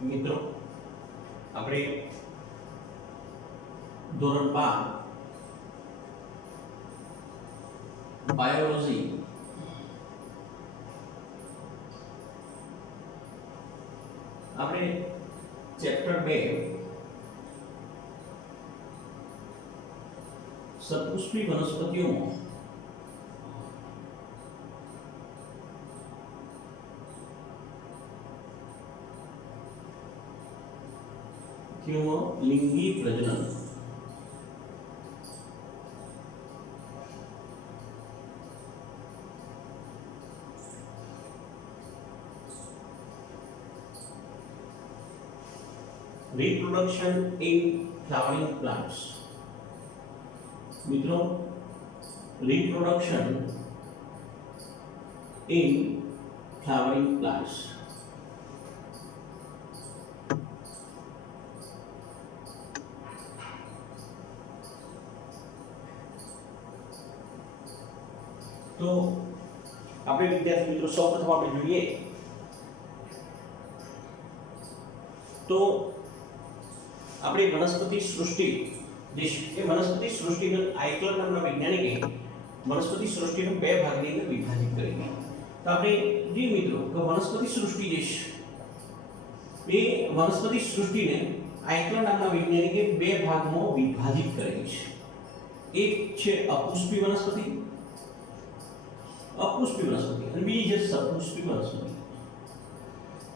મિત્રો આપણે ધોરણ 12 બાયોલોજી આપણે ચેપ્ટર 2 સપુષ્પી વનસ્પતિઓમાં લિંગી પ્રજનન reproduction in flowering plants મિત્રો reproduction in flowering plants तो આપણે વિદ્યાર્થી મિત્રો સૌપ્રથમ આપણે જોઈએ તો આપણે વનસ્પતિ સૃષ્ટિ જે વનસ્પતિ સૃષ્ટિને આઇકલર નામના વૈજ્ઞાનિકે વનસ્પતિ સૃષ્ટિને બે ભાગની અંદર વિભાજિત કરી તો આપણે જે મિત્રો કે વનસ્પતિ સૃષ્ટિ જે છે એ વનસ્પતિ સૃષ્ટિને આઇકલર નામના વૈજ્ઞાનિકે બે ભાગમાં વિભાજિત કરેલી છે એક છે અપુષ્પી વનસ્પતિ અને બીજી છે સપુષ્પી વનસ્પતિ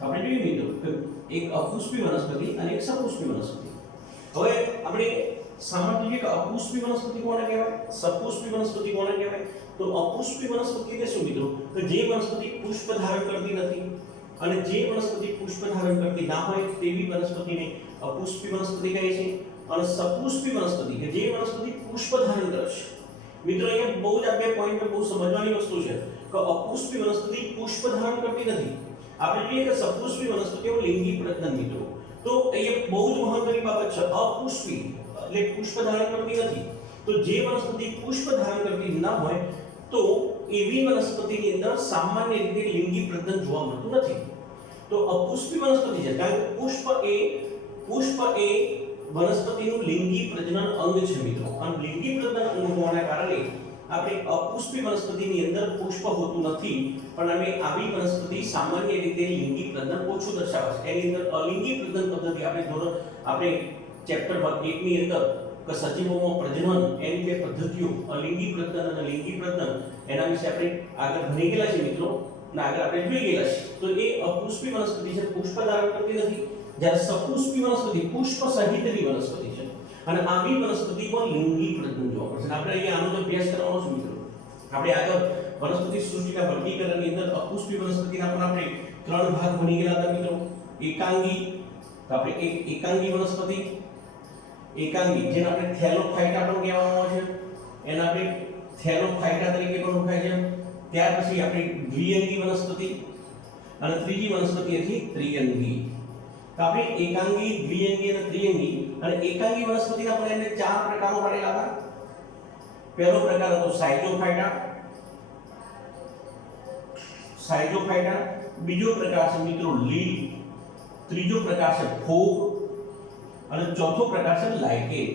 આપણે જોઈએ મિત્રો કે એક અપુષ્પી વનસ્પતિ અને એક સપુષ્પી વનસ્પતિ હવે આપણે સામાન્ય રીતે અપુષ્પી વનસ્પતિ કોને કહેવાય સપુષ્પી વનસ્પતિ કોને કહેવાય તો અપુષ્પી વનસ્પતિ એટલે શું મિત્રો કે જે વનસ્પતિ પુષ્પ ધારણ કરતી નથી અને જે વનસ્પતિ પુષ્પ ધારણ કરતી ના હોય તેવી વનસ્પતિને અપુષ્પી વનસ્પતિ કહે છે અને સપુષ્પી વનસ્પતિ કે જે વનસ્પતિ પુષ્પ ધારણ કરે છે મિત્રો અહીંયા બહુ જ આ બે પોઈન્ટ પર બહુ સમજવાની વસ્તુ છે કે અપુષ્પી વનસ્પતિ પુષ્પ ધારણ કરતી નથી આપણે જોઈએ કે સપુષ્પી વનસ્પતિઓ લિંગી પ્રજનન મિત્રો તો અહીંયા બહુ જ મહત્વની બાબત છે અપુષ્પી એટલે પુષ્પ ધારણ કરતી નથી તો જે વનસ્પતિ પુષ્પ ધારણ કરતી ન હોય તો એવી વનસ્પતિની અંદર સામાન્ય રીતે લિંગી પ્રજનન જોવા મળતું નથી તો અપુષ્પી વનસ્પતિ છે કારણ કે પુષ્પ એ વનસ્પતિનું લિંગી પ્રજનન અંગ છે મિત્રો અને લિંગી પ્રજનન અંગ હોવાના કારણે આપણે અપુષ્પી વનસ્પતિની અંદર પુષ્પ હોતું નથી પણ અમે આવી વનસ્પતિ સામાન્ય રીતે લિંગી પ્રજનન ઓછું દર્શાવે છે એની અંદર અલિંગી પ્રજનન પદ્ધતિ આપણે ચેપ્ટર 1 ની અંદર કે સજીવોમાં પ્રજનન એની બે પદ્ધતિઓ અલિંગી પ્રજનન અને લિંગી પ્રજનન એના વિશે આપણે આગળ ભણી ગયેલા છે મિત્રો અને આગળ આપણે જોઈ ગયેલા છે તો એ અપુષ્પી વનસ્પતિ છે પુષ્પ ધારણ કરતી નથી જ્યારે સપુષ્પી વનસ્પતિ પુષ્પ સહિતની વનસ્પતિ છે અને આવી વનસ્પતિમાં લિંગી પ્રજનન જોવા મળશે આપણે અહીંયા આનો અભ્યાસ કરવાનો છે મિત્રો આપણે આગળ વનસ્પતિ સૃષ્ટિના વર્ગીકરણની અંદર અપુષ્પી વનસ્પતિના પણ આપણે ત્રણ ભાગ ભણી ગયેલા હતા મિત્રો એકાંગી તો આપણે એક એકાંગી વનસ્પતિ જેને આપણે થેલોફાઇટા પણ કહેવામાં આવે છે એના આપણે થેલોફાઇટા તરીકે પણ ઓળખાય છે ત્યાર પછી આપણે દ્વિઅંગી વનસ્પતિ અને ત્રીજી વનસ્પતિ હતી ત્રિઅંગી તો આપણે એકાંગી દ્વિઅંગી અને ત્રિઅંગી અને એકાંગી વનસ્પતિના પણ એને ચાર પ્રકારો પાડેલા હતા પહેલો પ્રકાર હતો સાયઝોફાઇટા બીજો પ્રકાર છે મિત્રો લીલ ત્રીજો પ્રકાર છે ફોગ અને ચોથો પ્રકાર છે લાઇકેન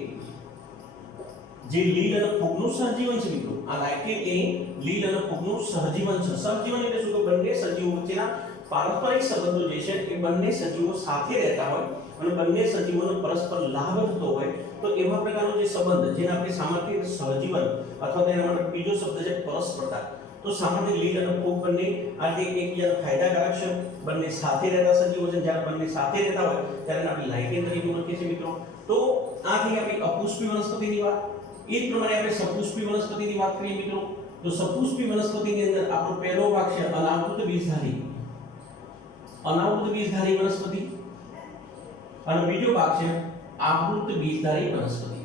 જે લીલ અને ફૂગનું સહજીવન છે મિત્રો આ લાઇકેન એ લીલ અને ફૂગનું સહજીવન છે સહજીવન એટલે શું કે બંને સજીવો વચ્ચેના પારસ્પરિક સંબંધો જે છે એ બંને સજીવો સાથે રહેતા હોય અને બંને સજીવોનો પરસ્પર લાભ થતો હોય તો એવા પ્રકારનો જે સંબંધ જેને આપણે સામાન્ય સહજીવન અથવા તેના માટે બીજો શબ્દ છે પરસ્પરતા તો સામાન્ય લીલ અને ફૂગ બંને આ જે એકબીજાને ફાયદાકારક છે બંને સાથે રહેતા સજીવો છે જ્યારે બંને સાથે રહેતા હોય ત્યારે આપણે લાઇકેન તરીકે ઓળખીએ છીએ મિત્રો તો આ થઈ આપણી અપુષ્પી વનસ્પતિની વાત એ જ પ્રમાણે આપણે સપુષ્પી વનસ્પતિની વાત કરીએ મિત્રો તો સપુષ્પી વનસ્પતિની અંદર આપણો પહેલો ભાગ છે અનાવૃત બીજધારી વનસ્પતિ અને બીજો ભાગ છે આવૃત બીજધારી વનસ્પતિ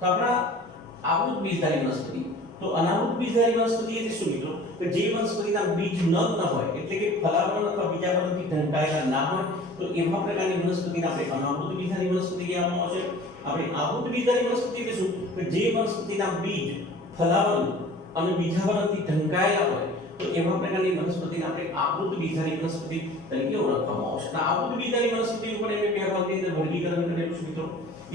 તો આપણા આવૃત બીજધારી વનસ્પતિ તો અનાવૃત બીજધારી વનસ્પતિ એટલે શું મિત્રો કે જે વનસ્પતિના બીજ ન હોય એટલે કે ફલાવરણ અથવા બીજાવરણથી ઢંકાયેલા ના હોય તો એવા પ્રકારની વનસ્પતિને આપણે અનાવૃત બીજધારી વનસ્પતિ કહેવામાં આવે છે આપણે આવૃત બીજધારી વનસ્પતિ એટલે શું કે જે વનસ્પતિના બીજ ફલાવરણ અને બીજાવરણથી ઢંકાયેલા હોય તો એવા પ્રકારની વનસ્પતિને આપણે આવૃત બીજધારી વનસ્પતિ તરીકે ઓળખવામાં આવશે. અને આવૃત બીજધારી વનસ્પતિનું પણ અમે બે ભાગની અંદર વર્ગીકરણ કરેલું છે મિત્રો.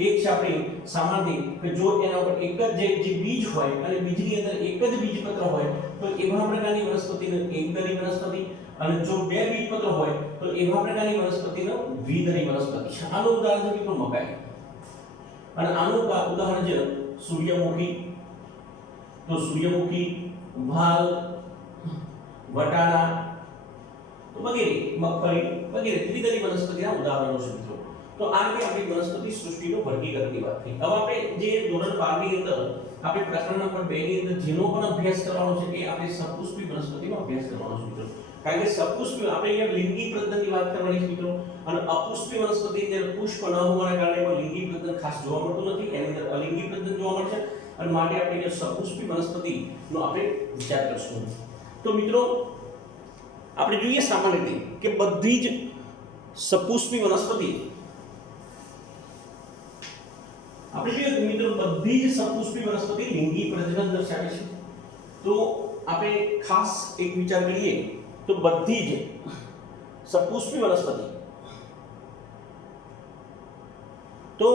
એક છે આપણે સામાન્ય કે જો એના ઉપર એક જ જે બીજ હોય અને બીજની અંદર એક જ બીજપત્ર હોય તો એવા પ્રકારની વનસ્પતિને એકદળી વનસ્પતિ, અને જો બે બીજપત્ર હોય તો એવા પ્રકારની વનસ્પતિને દ્વિદળી વનસ્પતિ છે. આનું ઉદાહરણ છે મિત્રો મકાઈ, અને આનું ઉદાહરણ છે સૂર્યમુખી. તો સૂર્યમુખી, વાલ, વટાણા વગેરે, મગફળી વગેરે દ્વિદળી વનસ્પતિના ઉદાહરણો છે મિત્રો. તો આ રીતે આપણી વનસ્પતિ સૃષ્ટિનું વર્ગીકરણની વાત થઈ. હવે આપણે જે ધોરણ 12 ની અંદર આપણે પ્રકરણ નંબર 2 ની અંદર જેનો પણ અભ્યાસ કરવાનો છે એ આપણે સપુષ્પી વનસ્પતિનો અભ્યાસ કરવાનો છે મિત્રો. કારણ કે સપુષ્પી આપણે અહીંયા લિંગી પ્રજનનની વાત કરવાની છે મિત્રો, અને અપુષ્પી વનસ્પતિની અંદર પુષ્પ ન હોવાના કારણે એમાં લિંગી પ્રજનન ખાસ જોવા મળતું નથી, એની અંદર અલિંગી પ્રજનન જોવા મળે છે, અને માટે આપણે જે સપુષ્પી વનસ્પતિનો આપણે વિચાર કરશું. તો મિત્રો આપણે જોઈએ સામાન્ય રીતે કે બધી જ સપુષ્પી વનસ્પતિ, આપણે જોઈએ મિત્રો બધી જ સપુષ્પી વનસ્પતિ લિંગી પ્રજનન દર્શાવે છે. તો આપણે ખાસ એક વિચાર કરીએ તો બધી જ સપુષ્પી વનસ્પતિ, તો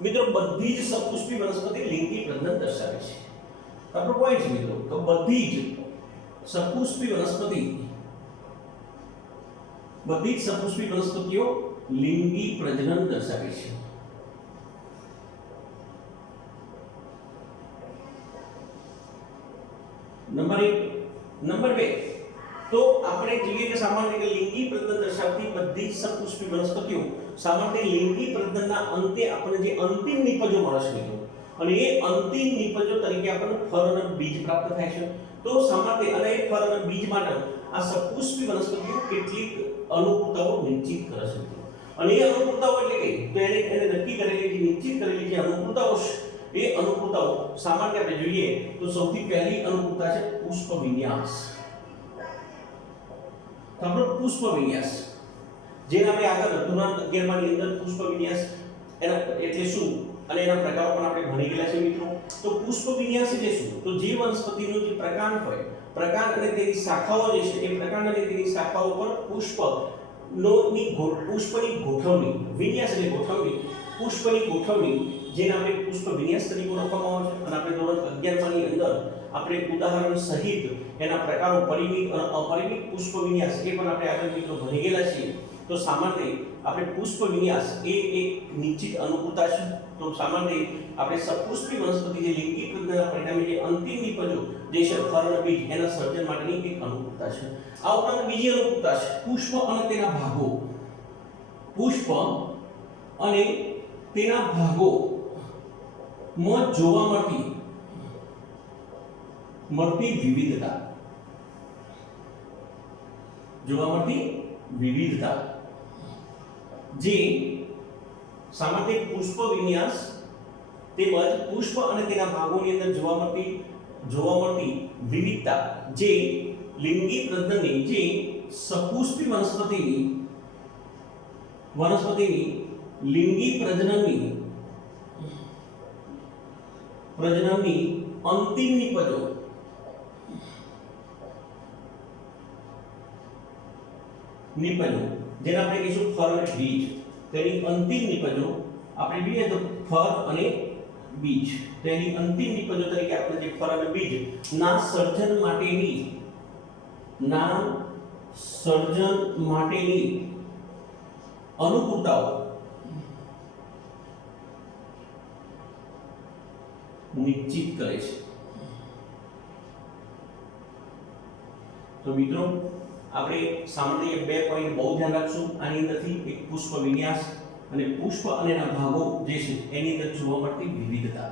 મિત્રો બધી જ સપુષ્પી વનસ્પતિ લિંગી પ્રજનન દર્શાવે છે. આપણો પોઈન્ટ છે મિત્રો કે બધી જ સપુષ્પી વનસ્પતિ, બધી જ સપુષ્પી વનસ્પતિઓ લિંગી પ્રજનન દર્શાવે છે. નંબર 1. નંબર 2, તો આપણે જોઈએ કે સામાન્ય રીતે લિંગી પ્રજનન દર્શાવતી બધી જ સપુષ્પી વનસ્પતિઓ સામાન્ય લિંગી પ્રજનનના અંતે આપણને જે અંતિમ નિપજો મળે છે મિત્રો, અને એ અંતિમ નિપજો તરીકે આપણને ફળ અને બીજ પ્રાપ્ત થાય છે. તો સામાન્ય અને એ ફળ અને બીજ માટે આ સપુષ્પી વનસ્પતિઓ કેટલીક અનુકૂળતાઓ નિશ્ચિત કરે છે મિત્રો. અને એ અનુકૂળતાઓ એટલે કે તો એને નક્કી કરેલી જે નિશ્ચિત કરેલી જે અનુકૂળતાઓ છે, એ અનુકૂળતાઓ સામાન્ય આપણે જોઈએ તો સૌથી પહેલી અનુકૂળતા છે પુષ્પ વિન્યાસ. આપણો પુષ્પ વિન્યાસ, જેને આપણે આગળ ધોરણ 11 માં ની અંદર પુષ્પ વિન્યાસ એના એટલે શું અને એના પ્રકારો પણ આપણે ભણી ગયેલા છે મિત્રો. તો પુષ્પ વિન્યાસ એટલે શું? તો જે વનસ્પતિનો જે પ્રકાંડ હોય, પ્રકાંડ અને તેની શાખાઓ જે છે, એ પ્રકાંડ અને તેની શાખાઓ પર પુષ્પની ગોઠવણી, વિન્યાસ એટલે ગોઠવણી, પુષ્પની ગોઠવણી, જેને આપણે પુષ્પ વિન્યાસ તરીકે ઓળખવામાં આવે છે. અને આપણે ધોરણ 11 ની અંદર આપણે ઉદાહરણ સહિત એના પ્રકારો પરિમિત અને અપરિમિત પુષ્પ વિન્યાસ એ પણ આપણે આગળ મિત્રો ભણી ગયેલા છીએ. તો સામાન્ય આપણે પુષ્પ વિન્યાસ એ એક નિશ્ચિત અનુકૂળતા છે. તો સામાન્ય આપણે સપુષ્પી વનસ્પતિ જે લિંગી પ્રજનનના પરિણામે જે અંતિમ નિપજો જે છે ફળ અને બીજ એના સર્જન માટેની એક અનુકૂળતા છે. આ ઉપરાંત બીજી અનુકૂળતા છે પુષ્પ અને તેના ભાગો. પુષ્પ અને તેના ભાગો માં જોવા મળતી વિવિધતા, જે સામાન્ય પુષ્પ વિન્યાસ તેમજ પુષ્પ અને તેના ભાગોની અંદર જોવા મળતી વિવિધતા, જે લિંગી પ્રજનનની, જે સપુષ્પી વનસ્પતિની લિંગી પ્રજનનની અંતિમ નિપજો જેને આપણે કહીશું ફળ અને બીજ, તેની અંતિમ નિપજો આપણે જોઈએ તો ફળ અને બીજ, તેની અંતિમ નિપજો તરીકે આપણે જે ફળ અને બીજ ના સર્જન માટેની અનુકૂળતાઓ નિશ્ચિત કરે છે. તો મિત્રો આપણે સામાન્ય બે પોઈન્ટ બહુ ધ્યાન રાખશું આની અંદરથી. એક પુષ્પ વિન્યાસ અને પુષ્પ અને એના ભાગો જે છે એની અંદર જોવા મળતી વિવિધતા,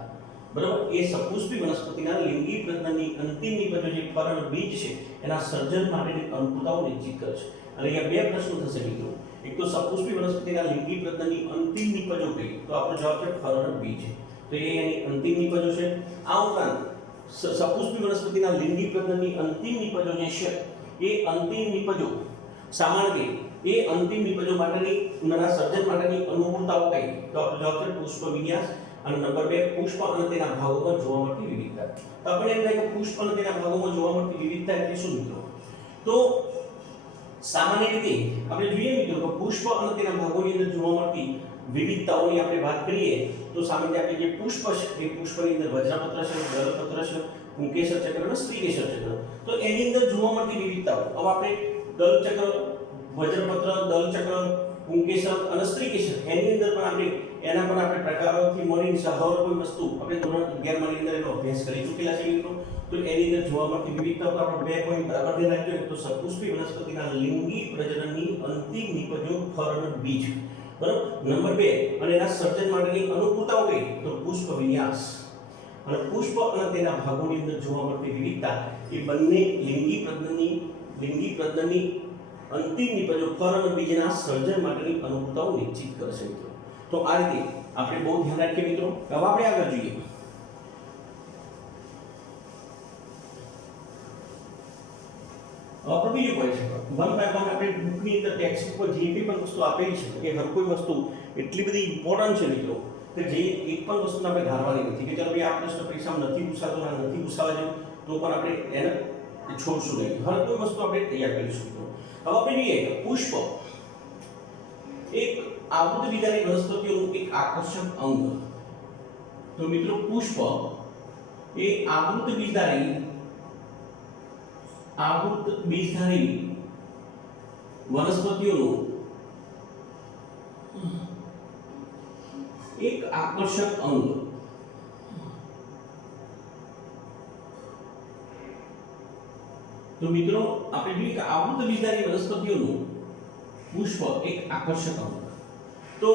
બરાબર, એ સપુષ્પી વનસ્પતિના લિંગી પ્રજનનની અંતિમ નિપજો જે ફળ અને બીજ છે એના સર્જન માટેની અનુકૂળતાઓ નિશ્ચિત કરે છે. અને અહીંયા બે પ્રશ્નો થશે મિત્રો. એક તો સપુષ્પી વનસ્પતિના લિંગી પ્રજનનની અંતિમ નિપજો કઈ, તો આપણો જવાબ છે ફળ અને બીજ. તો એ એની અંતિમ નિપજો છે. આ ઉપરાંત સપુષ્પી વનસ્પતિના લિંગી પ્રજનનની અંતિમ નિપજો જે છે એ અંતિમ નિપજો સામાન્ય એ અંતિમ નિપજો માટેની સર્જન માટેની અનુકૂળતાઓ કઈ, તો આપણો જવાબ છે પુષ્પ વિન્યાસ. અને નંબર 2 પુષ્પ અને તેના ભાગોમાં જોવા મળતી વિવિધતા. તો આપણે એમ થાય કે પુષ્પ અને તેના ભાગોમાં જોવા મળતી વિવિધતા એટલે શું મિત્રો? તો સામાન્ય રીતે આપણે જોઈએ મિત્રો કે પુષ્પ અને તેના ભાગોની અંદર જોવા મળતી વિવિધતાઓની આપણે વાત કરીએ તો સામાન્ય આપણે જે પુષ્પ છે એ પુષ્પની અંદર વજ્રપત્ર છે, દલપત્ર છે, પુંકેસર ચક્ર અને સ્ત્રીકેસર ચક્ર, તો એની અંદર જોવા મળતી વિવિધતાઓ હવે આપણે દલ ચક્ર, વજ્રપત્ર, દલ ચક્ર, પુંકેસર અને સ્ત્રીકેસર એની અંદર પણ આપણે એના પણ આપણે પ્રકારોથી મળીને સહવર કોઈ વસ્તુ આપણે ધોરણ 11 માં અંદર એનો અભ્યાસ કરી ચૂકેલા છે મિત્રો. તો એની અંદર જોવા મળતી વિવિધતાઓ તો આપણે 2 પોઈન્ટ બરાબર ધ્યાન રાખજો. તો સપુષ્પી વનસ્પતિના લિંગી પ્રજનનની અંતિમ નિપજો ફળ અને બીજ, બરાબર. નંબર 2 અને એના સર્જન માટેની અનુકૂળતાઓ કઈ? તો પુષ્પ વિન્યાસ અને પુષ્પ અને તેના ભાગોની અંદર જોવા મળતી વિવિધતા એ બંને લિંગી પ્રજનનની અંતિમ નિપજો ફળ અને બીજના સર્જન માટેની અનુકૂળતાઓ નિશ્ચિત કરશે મિત્રો. તો આ રીતે આપણે બહુ ધ્યાન રાખીએ મિત્રો. હવે આપણે આગળ જોઈએ. આપણે બીજું કોઈ છે 1 by 1 આપણે બુકની અંદર ટેક્સ્ટ પર જે પણ વસ્તુ આપેલી છે કે હર કોઈ વસ્તુ એટલી બધી ઇમ્પોર્ટન્ટ છે મિત્રો કે જે એક પણ વસ્તુને આપણે ધારવાની નથી કે ચાલો ભાઈ આ પ્રશ્ન પરીક્ષામાં નથી પૂછાતો ના નથી પૂછાવા જેવું તો પણ આપણે એને છોડશું નહીં. હર કોઈ વસ્તુ આપણે તૈયાર કરીશું. હવે આપણે જોઈએ કે પુષ્પ એક આવૃત બીજાની વનસ્પતિઓનું એક આકર્ષક અંગ. તો મિત્રો પુષ્પ એ આવૃત બીજધારી વનસ્પતિઓનું એક આકર્ષક અંગ. તો મિત્રો આપણે જોઈએ કે આવૃત બીજધારી વનસ્પતિઓનું પુષ્પ એક આકર્ષક અંગ. તો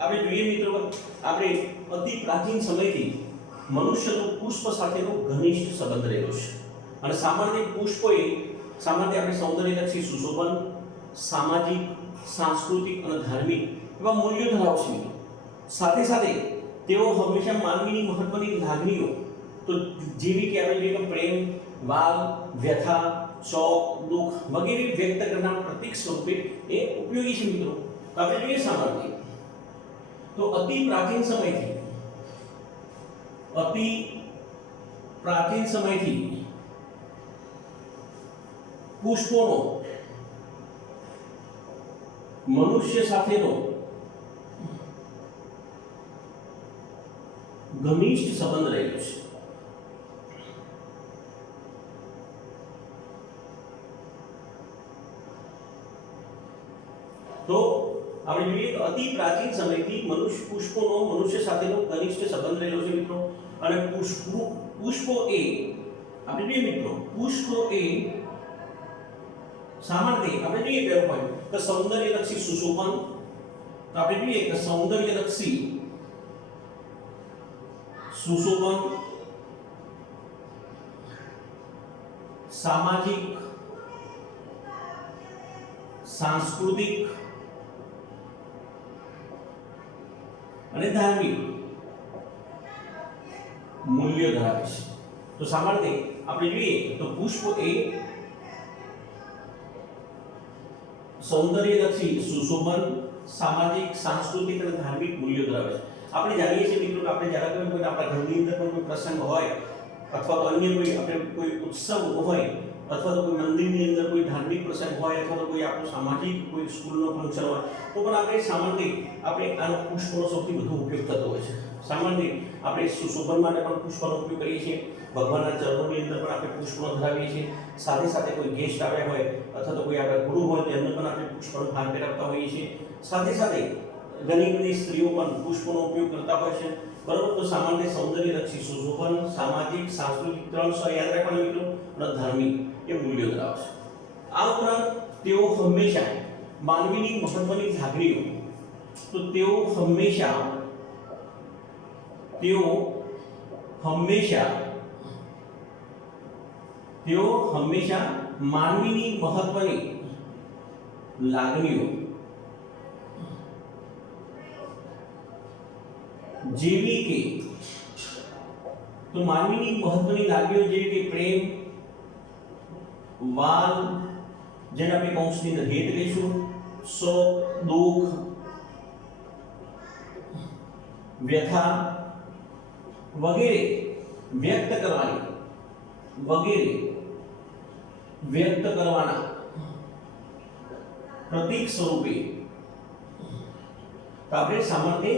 આપણે જોઈએ મિત્રો આપણે અતિ પ્રાચીન સમયથી મનુષ્યનો પુષ્પ સાથેનો ઘનિષ્ઠ સંબંધ રહેલો છે અને સામાન્ય પુષ્પોએ સામાન્ય આપણે સૌંદર્યલક્ષી સુશોભન, સામાજિક, સાંસ્કૃતિક અને ધાર્મિક એવા મૂલ્યો ધરાવે છે. સાથે સાથે તેઓ હંમેશા માનવીની મહત્વની લાગણીઓ તો જેવી કે આપણે જોઈએ કે પ્રેમ, વાલ, વ્યથા, શોક, દુઃખ વગેરે વ્યક્ત કરનાર પ્રતીક સ્વરૂપે એ ઉપયોગી છે મિત્રો. તો આપણે જોઈએ સામાન્ય તો અતિ પ્રાચીન સમયથી પુષ્પોનો મનુષ્ય સાથેનો ઘનિષ્ઠ સંબંધ રહેલો છે. તો આપણે જોઈએ તો અતિ પ્રાચીન સમયથી પુષ્પોનો મનુષ્ય સાથેનો ઘનિષ્ઠ સંબંધ રહેલો છે મિત્રો. અને પુષ્પો એ આપણે જોઈએ મિત્રો પુષ્પો એ સામાન્ય આપણે જોઈએ પહેલો પોઈન્ટ કે સૌંદર્યલક્ષી સુશોભન. તો આપણે જોઈએ કે સૌંદર્યલક્ષી સુશોભન, સામાજિક, સાંસ્કૃતિક અને ધાર્મિક મૂલ્યો ધરાવે છે. તો સામાન્ય આપણે જોઈએ તો પુષ્પ એ સૌંદર્યલક્ષી સુશોભન, સામાજિક, સાંસ્કૃતિક અને ધાર્મિક મૂલ્યો ધરાવે છે. આપણે જાણીએ છીએ મિત્રો કે આપણે જ્યારે કોઈ આપણા ઘરની અંદર પણ કોઈ પ્રસંગ હોય અથવા તો અન્ય કોઈ આપણે કોઈ ઉત્સવ હોય અથવા તો કોઈ મંદિરની અંદર કોઈ ધાર્મિક પ્રસંગ હોય અથવા તો કોઈ આપણો સામાજિક કોઈ સ્કૂલનો ફંક્શન હોય તો પણ આપણે સામાન્ય આપણે આનો પુષ્પનો સૌથી વધુ ઉપયોગ થતો હોય છે. સામાન્ય આપણે સુશોભન માટે પણ પુષ્પનો ઉપયોગ કરીએ છીએ. ભગવાનના ચરણોની અંદર પણ આપણે પુષ્પનો ધરાવીએ છીએ. સાથે સાથે કોઈ ગેસ્ટ આવ્યા હોય અથવા તો કોઈ આપણા ગુરુ હોય તેમને પણ આપણે પુષ્પનો હાર પહેરાવતા હોઈએ છીએ. સાથે સાથે ઘણી સ્ત્રીઓ પણ પુષ્પનો ઉપયોગ કરતા હોય છે, બરાબર. તો સામાન્ય સૌંદર્યલક્ષી સુશોભન, સામાજિક, સાંસ્કૃતિક 3 યાદ રાખવાના મિત્રો અને ધાર્મિક એ મૂલ્યો ધરાવે છે. આ ઉપરાંત તેઓ હંમેશા માનવીની મહત્વની લાગણીઓ તો તેઓ હંમેશા માનવીની મહત્વની લાગણીઓ જેવી કે તો માનવીની મહત્વની લાગણીઓ જેવી કે પ્રેમ, વાલ જેને આપણે કૌંસની અંદર હેત લઈશું, શોક, દુઃખ, વ્યથા વગેરે વ્યક્ત કરવાની વગેરે વ્યક્ત કરવાના પ્રતીક સ્વરૂપે તો આપણે સામાન્ય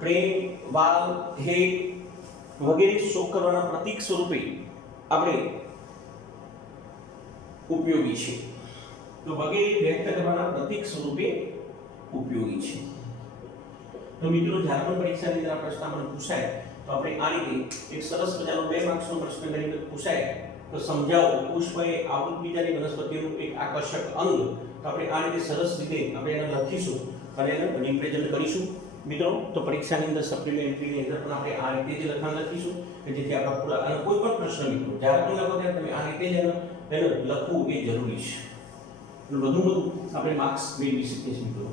પ્રેમ વાલ હેત વગેરે શો કરવાના પ્રતીક સ્વરૂપે આપણે ઉપયોગી છે તો વગેરે વ્યક્ત કરવાના પ્રતીક સ્વરૂપે ઉપયોગી છે તો મિત્રો જ્યારે પણ પરીક્ષાની અંદર આ પ્રશ્ન આપણને પૂછાય તો આપણે આ રીતે એક સરસ મજાનો 2 માર્ક્સનો પ્રશ્ન કરીને પૂછાય તો સમજાવો પુષ્પ એ આવૃત બીજાની વનસ્પતિનું એક આકર્ષક અંગ તો આપણે આ રીતે સરસ રીતે આપણે એને લખીશું અને એને રિપ્રેઝન્ટ કરીશું મિત્રો તો પરીક્ષાની અંદર સપ્લિમેન્ટરીની અંદર પણ આપણે આ રીતે જ લખાણ લખીશું કે જેથી આપણા પૂરા અને કોઈ પણ પ્રશ્ન મિત્રો જ્યારે પણ લખો ત્યારે તમે આ રીતે જ એને લખવું એ જરૂરી છે અને વધુ આપણે માર્ક્સ મેળવી શકીએ છીએ મિત્રો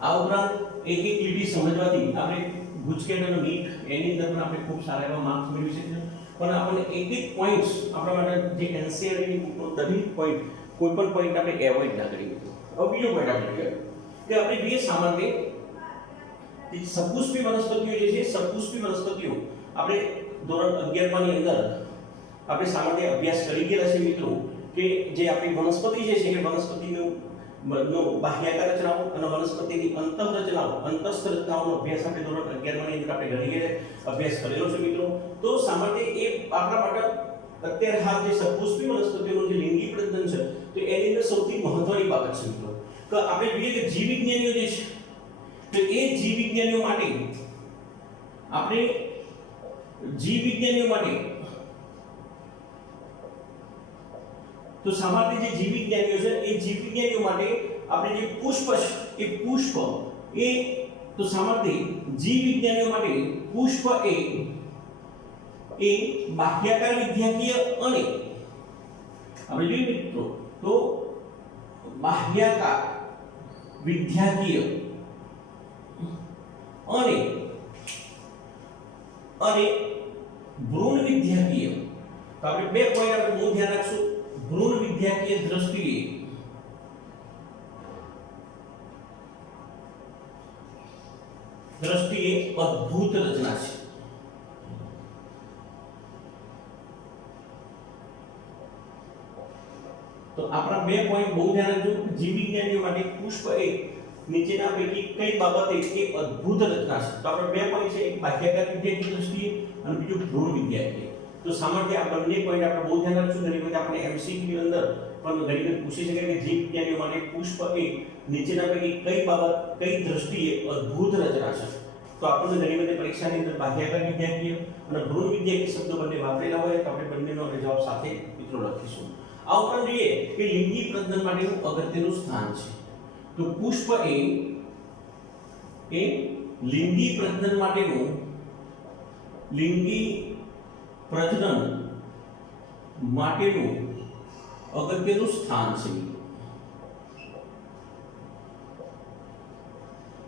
આ ઉપરાંત એક એક લીટી સમજવાથી આપણે ગુજકેટ અને નીટ એની અંદર પણ આપણે ખૂબ સારા એવા માર્ક્સ મેળવી શકીએ પણ આપણને એક એક પોઈન્ટ્સ આપણા માટે જે એનસીઆરટી ની બુકનો દરેક પોઈન્ટ કોઈ પણ પોઈન્ટ આપણે એવોઇડ ના કરી મિત્રો હવે બીજો પોઈન્ટ આપણે જોઈએ કે આપણે જોઈએ સામાન્ય જે સપુષ્પી વનસ્પતિઓ જે છે સપુષ્પી વનસ્પતિઓ આપણે ધોરણ 11 માં ની અંદર આપણે સામાન્ય અભ્યાસ કરી ગયા છે મિત્રો કે જે આપણી વનસ્પતિ જે છે કે વનસ્પતિનું બાહ્યાકાર રચનાઓ અને વનસ્પતિની અંતઃસ્થ રચનાઓનો અભ્યાસ આપણે ધોરણ 11 માં ની અંદર આપણે ઘણી અભ્યાસ કરેલો છે મિત્રો તો સામાન્ય એ આપણા માટે અત્યારે હાલ જે સપુષ્પી વનસ્પતિઓનું જે લિંગી પ્રજનન છે તો એની અંદર સૌથી મહત્વની બાબત છે મિત્રો કે આપણે જોઈએ કે જીવ વિજ્ઞાનીઓ જે છે તો એ જીવ વિજ્ઞાનીઓ માટે આપણે જીવ વિજ્ઞાનીઓ માટે તો સામાન્ય જે જીવ વિજ્ઞાનીઓ છે એ જીવ વિજ્ઞાનીઓ માટે આપણે જે પુષ્પ છે એ પુષ્પ એ તો સામાન્ય જીવ વિજ્ઞાનીઓ માટે પુષ્પ એ બાહ્યાકાર વિદ્યાકીય અને આપણે જોઈએ મિત્રો તો બાહ્યાકાર વિદ્યાકીય અને ભ્રૂણ વિદ્યાકીય તો આપણે બે પોઈન્ટ આપણે બહુ ધ્યાન રાખશું ભ્રૂણ વિદ્યાકીય દ્રષ્ટિએ અદ્ભુત રચના છે તો આપણા બે પોઈન્ટ બહુ ધ્યાન રાખજો જીવ વિજ્ઞાનીઓ માટે પુષ્પ એ નીચેના પૈકી કઈ બાબતે એક અદ્ભુત રચના છે તો આપણે બે પોઈન્ટ છે એક બાહ્યાકાર વિદ્યાકીય દ્રષ્ટિએ અને બીજું ભ્રૂણ વિદ્યાકીય તો સામાન્ય આ બંને પોઈન્ટ આપણે બહુ ધ્યાન રાખશું ઘણી વખત આપણે એમસીક્યુ ની અંદર પણ ઘણી વખત પૂછી શકે કે જીવ વિજ્ઞાનીઓ માટે પુષ્પ એ નીચેના પૈકી કઈ બાબત કઈ દ્રષ્ટિએ અદ્ભુત રચના છે તો આપણને ઘણી બધી પરીક્ષાની અંદર બાહ્યાકાર વિદ્યાકીય અને ભ્રૂણ વિદ્યાકીય શબ્દો બંને વાપરેલા હોય તો આપણે બંનેનો જવાબ સાથે મિત્રો લખીશું આ ઉપરાંત જોઈએ કે લિંગી પ્રજનન માટેનું અગત્યનું સ્થાન છે તો પુષ્પ એ લિંગી પ્રજનન માટેનું અગત્યનું સ્થાન છે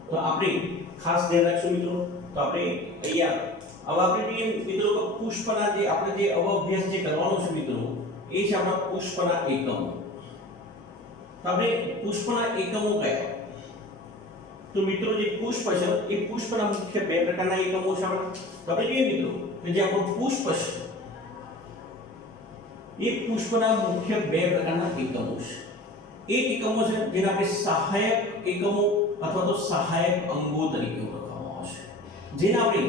તો આપણે ખાસ ધ્યાન રાખશું મિત્રો તો આપણે અહીંયા હવે આપણે જોઈએ મિત્રો પુષ્પના જે આપણે જે અભ્યાસ જે કરવાનો છે મિત્રો એ છે આપણા પુષ્પના એકમો તો આપણે પુષ્પના એકમો કયા તો મિત્રો જે પુષ્પ છે એ પુષ્પના મુખ્ય બે પ્રકારના એકમો છે તો આપણે જોઈએ મિત્રો કે જે આપણું પુષ્પ છે એ પુષ્પના મુખ્ય બે પ્રકારના એકમો છે એક એકમો છે જેને આપણે સહાયક એકમો અથવા તો સહાયક અંગો તરીકે ઓળખવામાં આવે છે જેને આપણે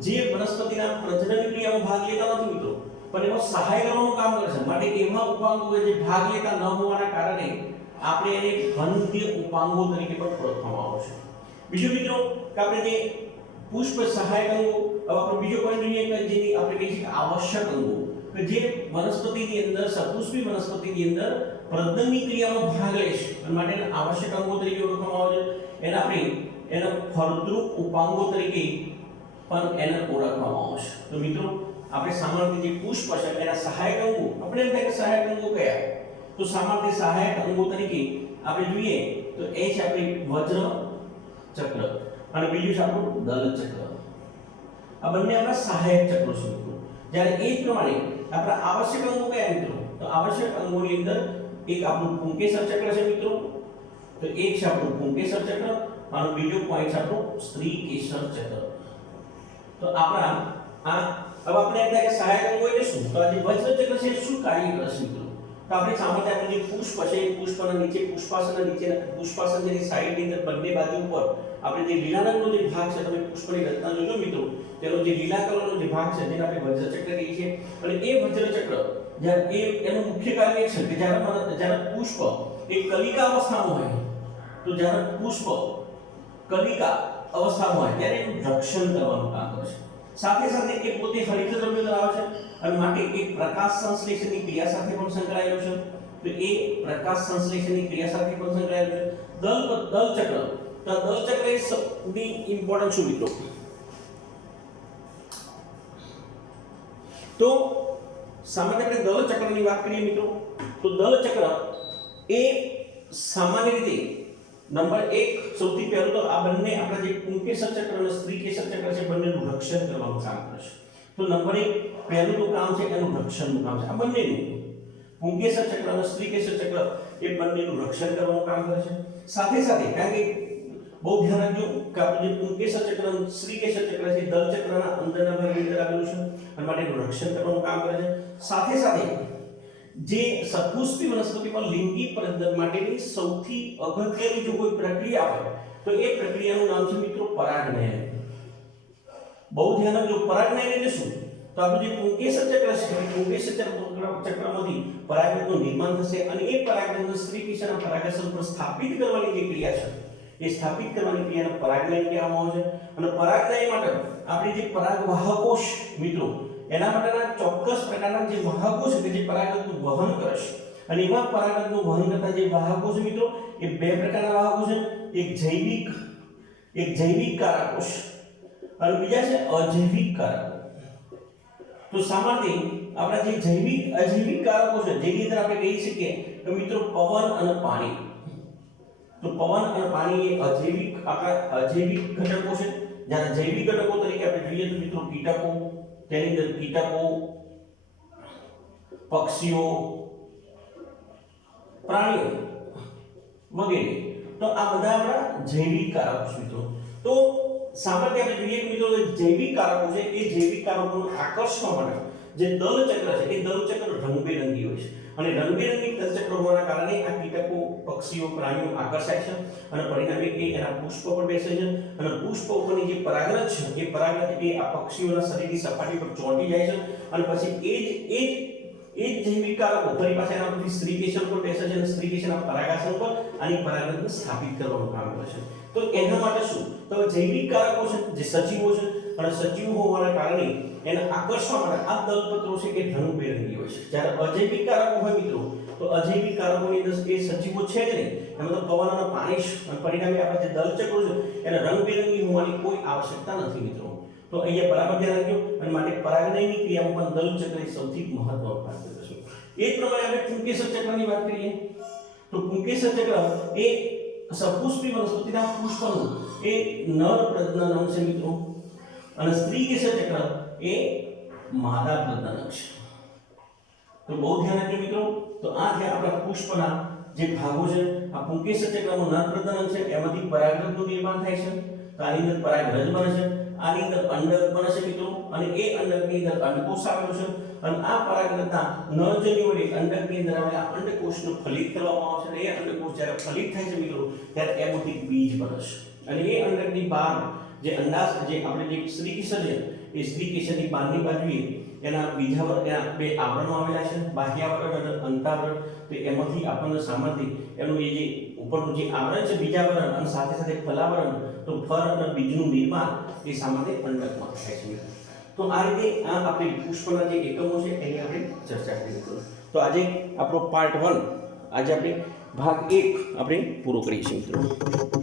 જે વનસ્પતિના પ્રજનન ક્રિયામાં ભાગ લેતા નથી મિત્રો પણ એમાં સહાય કરવાનું કામ કરે છે માટે એવા ઉપાંગો જે ભાગ લેતા ન હોવાના કારણે આપણે એને વંધ્ય ઉપાંગો તરીકે પણ ઓળખવામાં આવે છે બીજું મિત્રો કે આપણે જે પુષ્પ સહાયક અંગો હવે આપણે બીજો પોઈન્ટ જોઈએ કે જેની આપણે કહીએ છીએ આવશ્યક અંગો કે જે વનસ્પતિની અંદર સપુષ્પી વનસ્પતિની અંદર પ્રજનનની ક્રિયામાં ભાગ લે છે અને માટે એને આવશ્યક અંગો તરીકે ઓળખવામાં આવે છે એને આપણે એના ફળદ્રુપ ઉપાંગો તરીકે પણ એને ઓળખવામાં આવે છે તો મિત્રો આપણે સામાન્ય જે પુષ્પ છે એના સહાયક અંગો આપણે એમ થાય કે સહાયક અંગો કયા તો સામાન્ય સહાયક અંગો તરીકે આપણે જોઈએ તો એ છે આપણે વજ્ર ચક્ર અને બીજું છે આપણું દલ ચક્ર આ બંને આપણા સહાયક ચક્રો છે મિત્રો જ્યારે એ જ પ્રમાણે આપણા આવશ્યક અંગો કયા મિત્રો તો આવશ્યક અંગોની અંદર એક આપણું પુંકેસર ચક્ર છે મિત્રો તો એક છે આપણું પુંકેસર ચક્ર અને બીજો પોઈન્ટ છે આપણું સ્ત્રીકેસર ચક્ર તો આપણા આ હવે આપણે એમ થાય કે સહાયક અંગો એટલે શું તો આ જે વજ્ર ચક્ર છે શું કાર્ય કરે છે મિત્રો તો આપણે સામાન્ય આપણે જે પુષ્પ છે એ પુષ્પના નીચે પુષ્પાસનના નીચે પુષ્પાસનની સાઈડની અંદર બંને બાજુ ઉપર આપણે જે લીલા રંગનો જે ભાગ છે તમે પુષ્પની રચના જોજો મિત્રો તેનો જે લીલા કલરનો જે ભાગ છે જેને આપણે વજ્રચક્ર કહીએ છીએ અને એ વજ્રચક્ર જ્યારે એનું મુખ્ય કાર્ય છે કે જ્યારે પુષ્પ એ કલિકા અવસ્થામાં હોય તો જ્યારે પુષ્પ કલિકા અવસ્થામાં હોય ત્યારે એનું રક્ષણ કરવાનું કામ કરે છે સાથે સાથે એ પોતે હરિત દ્રવ્ય ધરાવે છે અને માટે એક પ્રકાશ સંશ્લેષણની ક્રિયા સાથે પણ સંકળાયેલો છે તો એ પ્રકાશ સંશ્લેષણની ક્રિયા સાથે પણ સંકળાયેલો છે દલ ચક્ર તો દલ ચક્ર એ સૌથી ઇમ્પોર્ટન્ટ છે મિત્રો તો સામાન્ય આપણે દલ ચક્રની વાત કરીએ મિત્રો તો દલ ચક્ર એ સામાન્ય રીતે નંબર 1 સૌથી પહેલું તો આ બંને આપણા જે પુંકેસર ચક્ર અને સ્ત્રીકેસર ચક્ર છે બંનેનું રક્ષણ કરવાનું કામ કરે છે તો નંબર 1 પહેલું તો કામ છે એનું રક્ષણનું કામ છે આ બંનેનું પુંકેસર ચક્ર અને સ્ત્રીકેસર ચક્ર એ બંનેનું રક્ષણ કરવાનું કામ કરે છે સાથે સાથે કારણ કે બહુ ધ્યાન રાખજો કે આપણું જે પુંકેસર ચક્ર અને સ્ત્રીકેસર ચક્ર છે દલ ચક્રના અંદરના ભાગની અંદર આવેલું છે અને માટે એનું રક્ષણ કરવાનું કામ કરે છે સાથે સાથે જે સપુષ્પી વનસ્પતિમાં લિંગી પ્રજનન માટેની સૌથી અગત્યની જો કોઈ પ્રક્રિયા હોય તો એ પ્રક્રિયાનું નામ છે મિત્રો પરાગનયન બહુ ધ્યાન રાખજો પરાગનયન એટલે શું તો આપણું જે પુંકેસર ચક્ર છે પુંકેસર ચક્રમાંથી પરાગરજનું નિર્માણ થશે અને એ પરાગરજને સ્ત્રીકેસરના પરાગાશય પર સ્થાપિત કરવાની જે ક્રિયા છે એ સ્થાપિત કરવાની ક્રિયાને પરાગનયન કહેવામાં આવે છે અને પરાગનયન માટે આપણે જે પરાગવાહકોશ મિત્રો એના માટેના ચોક્કસ પ્રકારના જે વાહકો છે કે જે પરાગરજનું વહન કરશે અને એવા પરાગરજનું વહન કરતા જે વાહકો છે મિત્રો એ બે પ્રકારના વાહકો છે એક જૈવિક કારકોશ અને બીજા છે અજૈવિક કારકો તો સામાન્ય આપણા જે જૈવિક અજૈવિક કારકો છે જેની અંદર આપણે કહી શકીએ કે મિત્રો પવન અને પાણી તો પવન અને પાણી એ આપણા અજૈવિક ઘટકો છે જ્યારે જૈવિક ઘટકો તરીકે આપણે જોઈએ તો મિત્રો કીટકો તેની અંદર કીટકો પક્ષીઓ પ્રાણીઓ વગેરે તો આ બધા આપણા જૈવિક કારકો છે મિત્રો તો સામાન્ય આપણે જોઈએ કે મિત્રો જૈવિક કારકો છે એ જૈવિક કારકોને આકર્ષવા માટે જે દલ ચક્ર છે એ દલ ચક્ર રંગબેરંગી હોય છે અને રંગબેરંગી દલ ચક્ર હોવાના કારણે આ કીટકો પક્ષીઓ પ્રાણીઓ આકર્ષાય છે અને પરિણામે એ એના પુષ્પ પર બેસે છે અને પુષ્પ ઉપરની જે પરાગરજ છે એ પરાગરજ એ આ પક્ષીઓના શરીરની સપાટી પર ચોંટી જાય છે અને પછી એ જ જૈવિક કારકો ફરી પાછા એના પરથી સ્ત્રીકેસર પર બેસે છે અને સ્ત્રીકેસરના પરાગાશય પર આની પરાગરજને સ્થાપિત કરવાનું કામ કરે છે તો એના માટે શું તો જૈવિક કારકો છે જે સજીવો છે અને સજીવો હોવાના કારણે એને આકર્ષવા માટે આ દલપત્રો છે એ રંગબેરંગી હોય છે જ્યારે અજૈવિક કારકો હોય મિત્રો તો અજૈવિક કારકોની અંદર એ સજીવો છે જ નહીં એમાં તો પવન અને પાણી અને પરિણામે આપણા જે દલચક્રો છે એને રંગબેરંગી હોવાની કોઈ આવશ્યકતા નથી મિત્રો તો અહીંયા બરાબર ધ્યાન રાખજો અને માટે પરાગનયનની ક્રિયામાં પણ દલચક્ર એ સૌથી મહત્વનો ભાગ ભજવે છે એ જ પ્રમાણે આપણે પુંકેસર ચક્રની વાત કરીએ તો પુંકેસર ચક્ર એ સપુષ્પી વનસ્પતિના પુષ્પનું એ નર પ્રજનન અંગ છે મિત્રો અને સ્ત્રીકેસર ચક્ર એ માદા પ્રજનન અંગ છે તો બહુ ધ્યાન રાખજો મિત્રો તો આ છે આપણા પુષ્પના જે ભાગો છે આ પુંકેસર ચક્રનો નર પ્રજનન અંગ છે એમાંથી પરાગરજનું નિર્માણ થાય છે તો આની અંદર પરાગરજ બને છે આની અંદર અંડક બને છે મિત્રો અને એ અંડકની અંદર અંડકોષ આવેલો છે અને આ પરાગરજના નરજની વડે અંડકની અંદર આવેલા અંડકોષને ફલિત કરવામાં આવે છે અને એ અંડકોષ જ્યારે ફલિત થાય છે મિત્રો ત્યારે એમાંથી બીજ બને છે અને એ અંડકની બહાર જે અંડાશ જે આપણે જે સ્ત્રીકેસર છે એ સ્ત્રીકેસરની બહારની બાજુએ એના એના બે આવરણો આવેલા છે બાહ્યાવરણ અને અંતાવરણ તો એમાંથી આપણને સામાન્ય એનું એ જે ઉપરનું જે આવરણ છે બીજાવરણ અને સાથે સાથે ફલાવરણ તો ફળ અને બીજનું નિર્માણ એ સામાન્ય અંડકમાં થાય છે તો આ રીતે આ આપણી પુષ્પના જે એકમો છે એની આપણે ચર્ચા કરી તો આજે આપણો પાર્ટ 1 આજે આપણે ભાગ 1 આપણે પૂરો કરીશું મિત્રો